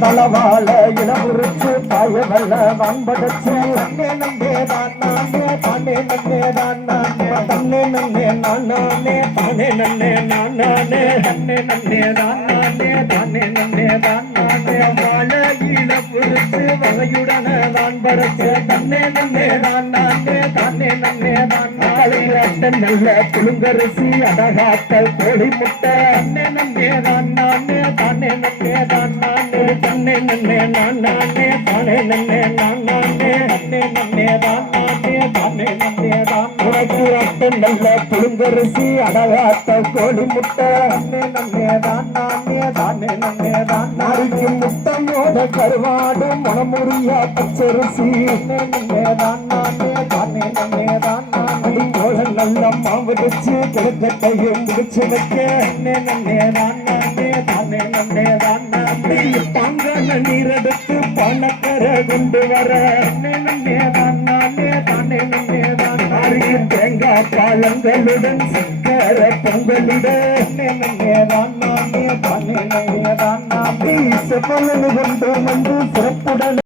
தலவாழ இளமுறிச்சு பாயவல்ல நான் படைச்சு தன்னே நன்னே தான் நானே தானே நன்னே தான் நானே தன்னே நன்னே நான் நானே தானே நன்னே நான் நானே தன்னே நன்னே தான் நானே தானே நன்னே தான் நானே வாழ இளமுறிச்சு வகையுடன நான் படைச்சு தன்னே நன்னே தான் நானே தானே நன்னே தான் நாளை நல்ல புழுங்கரிசி அடகாத்த கோழி முட்டை தன்னே நன்னே தான் நானே நானே நன்னே தான் நானே தன்னை நன்னே நான் நானே தானே நன்னே நான் நானே தன்னே நன்னே தான் நானே தானே நன்னே தான் உனக்கு அட்ட நல்ல புழுங்கரிசி அடகாத்த கோழி முட்டை தன்னே நன்னே தான் நானே தானே நன்னே தான் நாளைக்கு முட்டை மோத கருவாடு முளமுறியா பச்சரிசி தன்னே நன்னே தான் நானே தானே நன்னே போல நல்ல மாவு வச்சு முடிச்சு வைக்க. நன்னே நன்னே தான் தானே நன்னே. தான் தாங்கான நீரெடுத்து பணக்கர கொண்டு வர. நன்னே தானே நன்னே தேங்காய் பழங்களுடன் சக்கர பொங்கலுடன் நன்னே நன்னே தானே நன்னே கொண்டு வந்து சிறப்புடன்